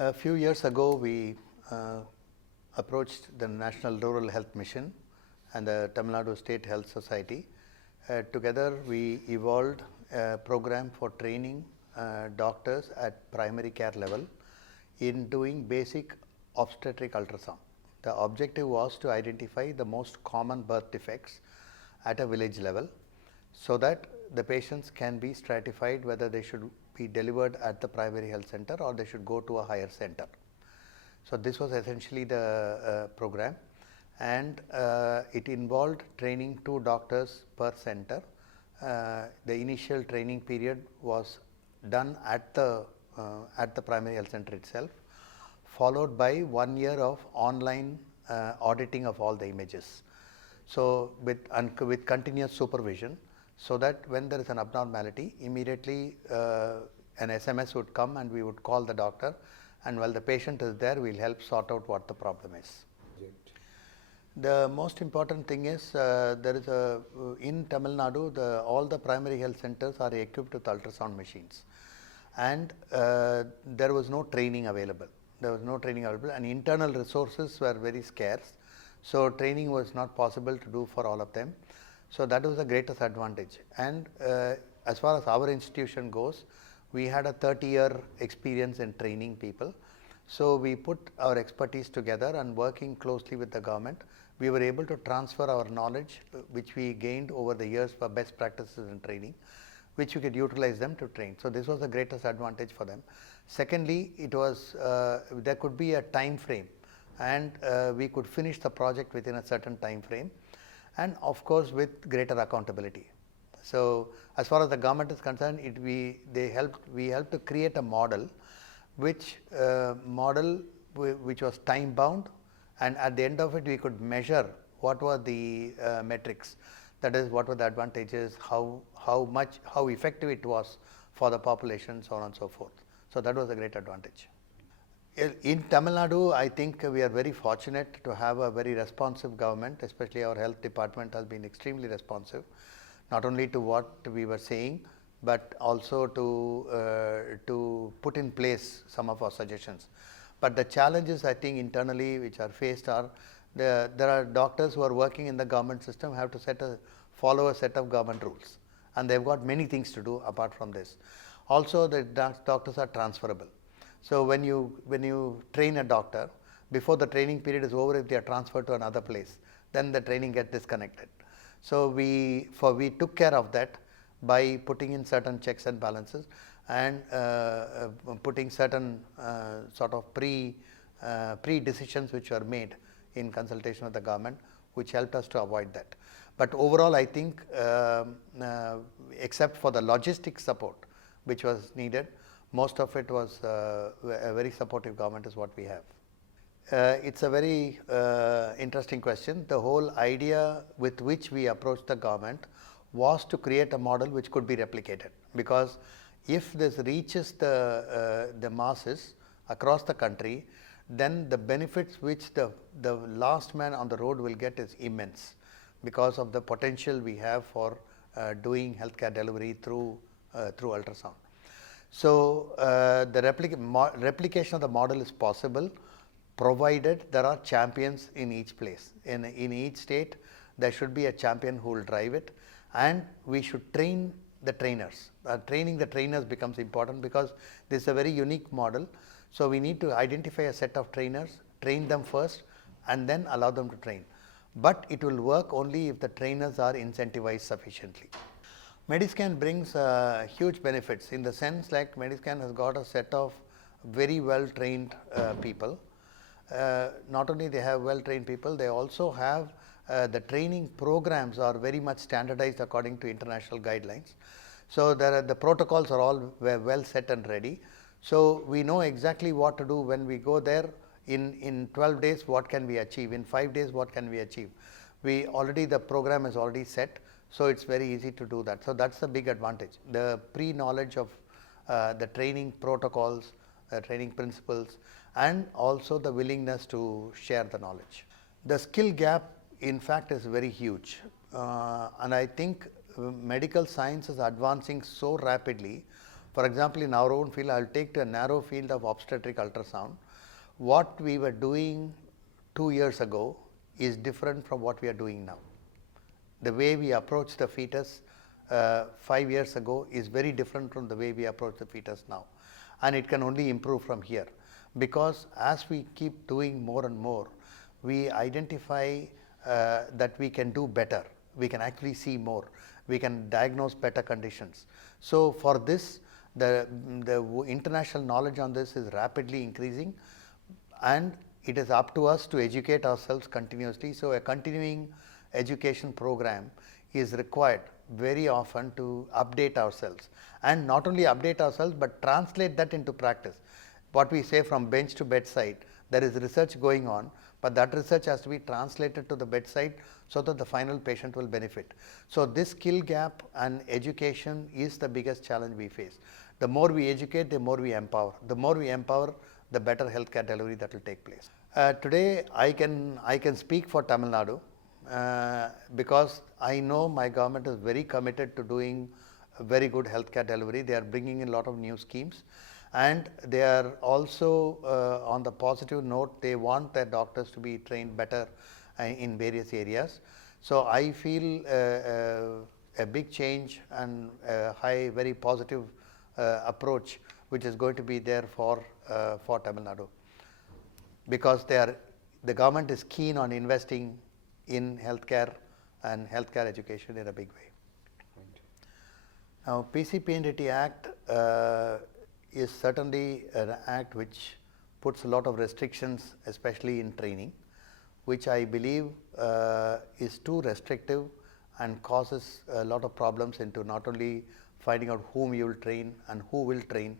A few years ago, we approached the National Rural Health Mission and the Tamil Nadu State Health Society. Together, we evolved a program for training doctors at primary care level in doing basic obstetric ultrasound. The objective was to identify the most common birth defects at a village level so that the patients can be stratified whether they should be delivered at the primary health center or they should go to a higher center. So this was essentially the program, and it involved training 2 doctors per center. The initial training period was done at the primary health center itself, followed by 1 year of online auditing of all the images. So with continuous supervision, so that when there is an abnormality, immediately an SMS would come and we would call the doctor, and while the patient is there, we will help sort out what the problem is. The most important thing is there is in Tamil Nadu, all the primary health centers are equipped with ultrasound machines, and there was no training available. And internal resources were very scarce, so training was not possible to do for all of them. So that was the greatest advantage. And as far as our institution goes, we had a 30-year experience in training people. So we put our expertise together, and working closely with the government, we were able to transfer our knowledge which we gained over the years for best practices in training, which we could utilize them to train. So this was the greatest advantage for them. Secondly, it was there could be a time frame, and we could finish the project within a certain time frame, and of course with greater accountability. So as far as the government is concerned, we helped to create a model which was time bound, and at the end of it we could measure what were the metrics, that is what were the advantages, how effective it was for the population, so on and so forth. So that was a great advantage. In Tamil Nadu, I think we are very fortunate to have a very responsive government, especially our health department has been extremely responsive, not only to what we were saying, but also to put in place some of our suggestions. But the challenges, I think, internally which are faced are, there are doctors who are working in the government system have to follow a set of government rules, and they've got many things to do apart from this. Also, the doctors are transferable. So when you train a doctor, before the training period is over, if they are transferred to another place, then the training gets disconnected. So we took care of that by putting in certain checks and balances, and putting certain sort of pre-decisions which were made in consultation with the government, which helped us to avoid that. But overall, I think except for the logistic support which was needed, most of it was a very supportive government is what we have. It's a very interesting question. The whole idea with which we approached the government was to create a model which could be replicated, because if this reaches the masses across the country, then the benefits which the last man on the road will get is immense, because of the potential we have for doing healthcare delivery through ultrasound. So the replication of the model is possible, provided there are champions in each place. In each state, there should be a champion who will drive it, and we should train the trainers. Training the trainers becomes important, because this is a very unique model. So we need to identify a set of trainers, train them first, and then allow them to train. But it will work only if the trainers are incentivized sufficiently. Mediscan brings huge benefits, in the sense like Mediscan has got a set of very well trained people. Not only they have well trained people, they also have the training programs are very much standardized according to international guidelines. So the protocols are all well set and ready. So we know exactly what to do when we go there. In 12 days, what can we achieve? In 5 days, what can we achieve? The program is already set. So it's very easy to do that. So that's the big advantage. The pre-knowledge of the training protocols, training principles, and also the willingness to share the knowledge. The skill gap, in fact, is very huge. And I think medical science is advancing so rapidly For example, in our own field, I will take to a narrow field of obstetric ultrasound. What we were doing 2 years ago is different from what we are doing now. The way we approach the fetus 5 years ago is very different from the way we approach the fetus now, and it can only improve from here, because as we keep doing more and more, we identify that we can do better, we can actually see more, we can diagnose better conditions. So for this, the international knowledge on this is rapidly increasing, and it is up to us to educate ourselves continuously. So a continuing education program is required very often to update ourselves, and not only update ourselves but translate that into practice. What we say, from bench to bedside, there is research going on, but that research has to be translated to the bedside so that the final patient will benefit. So this skill gap and education is the biggest challenge we face. The more we educate, the more we empower. The more we empower, the better healthcare delivery that will take place. Today I can speak for Tamil Nadu because I know my government is very committed to doing very good healthcare delivery. They are bringing in a lot of new schemes, and they are also on the positive note, they want their doctors to be trained better in various areas. So I feel a big change and a very positive approach which is going to be there for Tamil Nadu, because the government is keen on investing in healthcare and healthcare education in a big way. Now, PCPNDT Act is certainly an act which puts a lot of restrictions, especially in training, which I believe is too restrictive and causes a lot of problems into not only finding out whom you will train and who will train.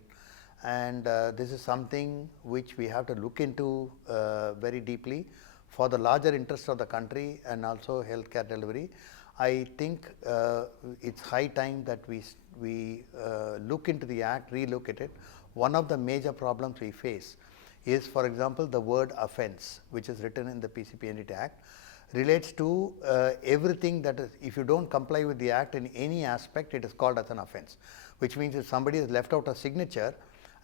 And this is something which we have to look into very deeply for the larger interest of the country and also healthcare delivery. I think it's high time that we look into the act, relook at it. One of the major problems we face is, for example, the word offence, which is written in the PCPNDT Act, relates to everything that is, if you don't comply with the act in any aspect, it is called as an offence, which means if somebody has left out a signature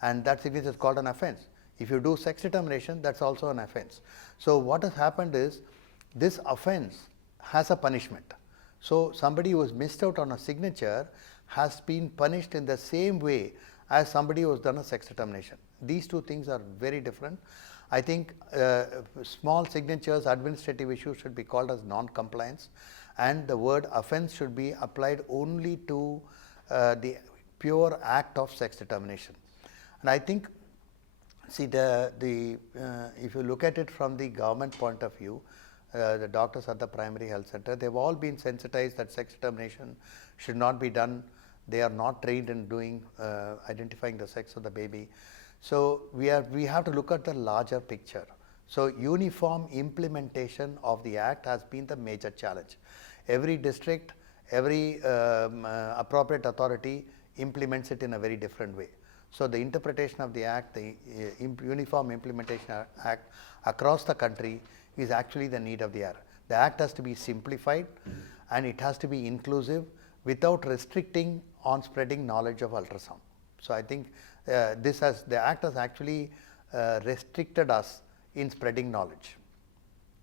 and that signature is called an offence. If you do sex determination, that's also an offence. So what has happened is, this offence has a punishment. So somebody who has missed out on a signature has been punished in the same way as somebody who has done a sex determination. These two things are very different. I think small signatures, administrative issues should be called as non-compliance, and the word offence should be applied only to the pure act of sex determination. And I think, see, if you look at it from the government point of view, the doctors at the primary health center, they've all been sensitized that sex determination should not be done. They are not trained in doing identifying the sex of the baby. So we have to look at the larger picture. So uniform implementation of the act has been the major challenge. Every district, every appropriate authority implements it in a very different way. So the interpretation of the act, the Uniform Implementation Act across the country is actually the need of the hour. The act has to be simplified and it has to be inclusive without restricting on spreading knowledge of ultrasound. So I think the act has actually restricted us in spreading knowledge,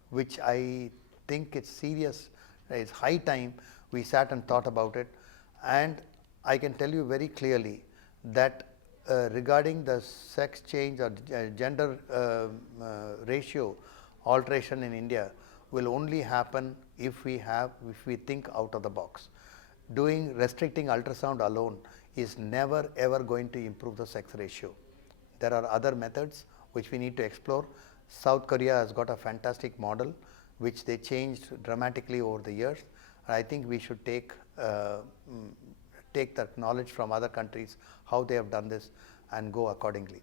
which I think it's serious. It's high time we sat and thought about it. And I can tell you very clearly that regarding the sex change or gender ratio alteration in India will only happen if we think out of the box. Restricting ultrasound alone is never ever going to improve the sex ratio. There are other methods which we need to explore. South Korea has got a fantastic model which they changed dramatically over the years. I think we should take that knowledge from other countries, how they have done this, and go accordingly.